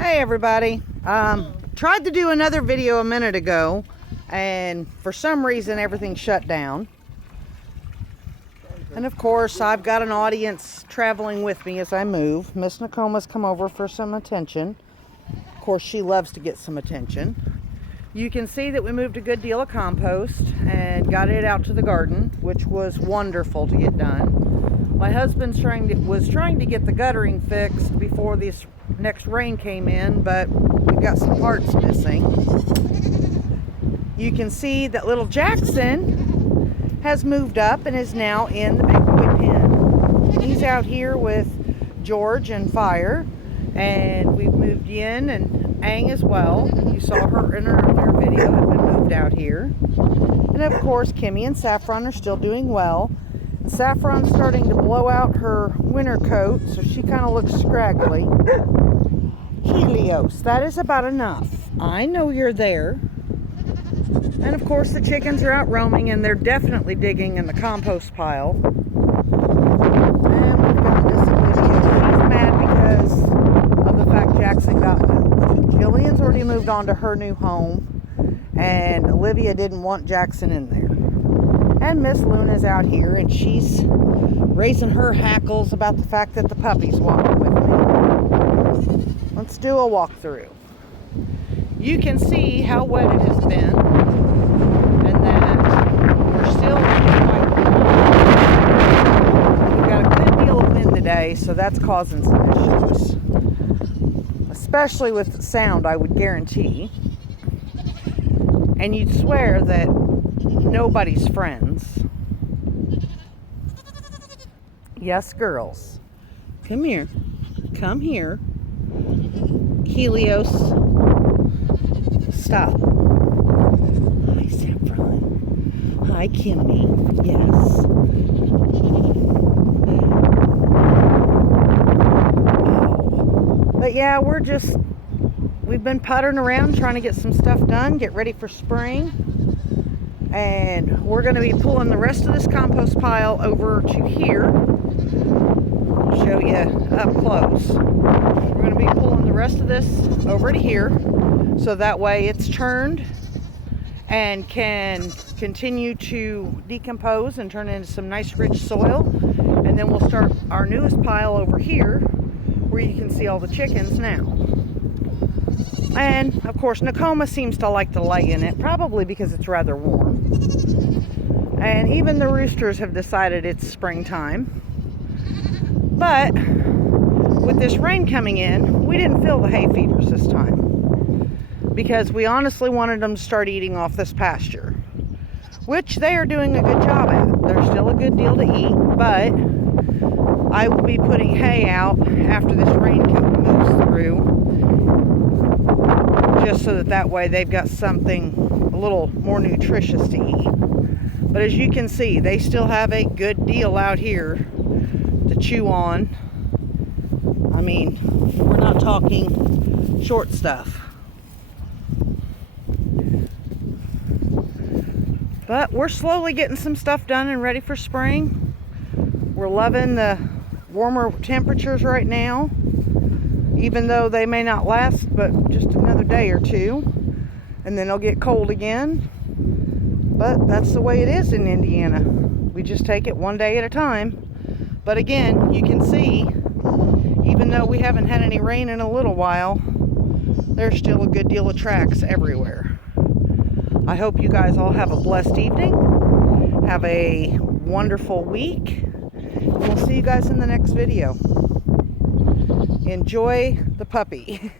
Hey everybody, tried to do another video a minute ago and for some reason everything shut down. And of course I've got an audience traveling with me as I move. Miss Nokoma's come over for some attention. Of course she loves to get some attention. You can see that we moved a good deal of compost and got it out to the garden, which was wonderful to get done. My husband was trying to get the guttering fixed before this next rain came in, but we've got some parts missing. You can see that little Jackson has moved up and is now in the big boy pen. He's out here with George and Fire, and we've moved Yin and Aang as well. You saw her in her earlier video, have been moved out here. And of course Kimmy and Saffron are still doing well. Saffron's starting to blow out her winter coat, so she kind of looks scraggly. Helios, that is about enough. I know you're there. And of course the chickens are out roaming and they're definitely digging in the compost pile. And we've got Miss Olivia. She's mad because of the fact Jackson got moved. Jillian's already moved on to her new home, and Olivia didn't want Jackson in there. And Miss Luna's out here and she's raising her hackles about the fact that the puppy's walking with me. Let's do a walkthrough. You can see how wet it has been and that we're still quite warm. We've got a good deal of wind today, so that's causing some issues. Especially with sound, I would guarantee. And you'd swear that nobody's friends. Yes, girls. Come here. Come here. Helios. Stop. Hi, Saffron. Hi, Kimmy. Yes. Oh. But yeah, we've been puttering around trying to get some stuff done, get ready for spring. And we're going to be pulling the rest of this compost pile over to here. I'll show you up close. We're going to be pulling the rest of this over to here, so that way it's turned and can continue to decompose and turn into some nice rich soil. And then we'll start our newest pile over here where you can see all the chickens now. And of course Nokoma seems to like to lay in it, probably because it's rather warm. And even the roosters have decided it's springtime. But with this rain coming in, we didn't fill the hay feeders this time, because we honestly wanted them to start eating off this pasture, which they are doing a good job at. There's still a good deal to eat, but I will be putting hay out after this rain moves through, just so that way they've got something a little more nutritious to eat. But as you can see, they still have a good deal out here to chew on. I mean, we're not talking short stuff. But we're slowly getting some stuff done and ready for spring. We're loving the warmer temperatures right now, even though they may not last but just another day or two, and then it'll get cold again. But that's the way it is in Indiana. We just take it one day at a time. But again, you can see, even though we haven't had any rain in a little while, there's still a good deal of tracks everywhere. I hope you guys all have a blessed evening. Have a wonderful week. We'll see you guys in the next video. Enjoy the puppy.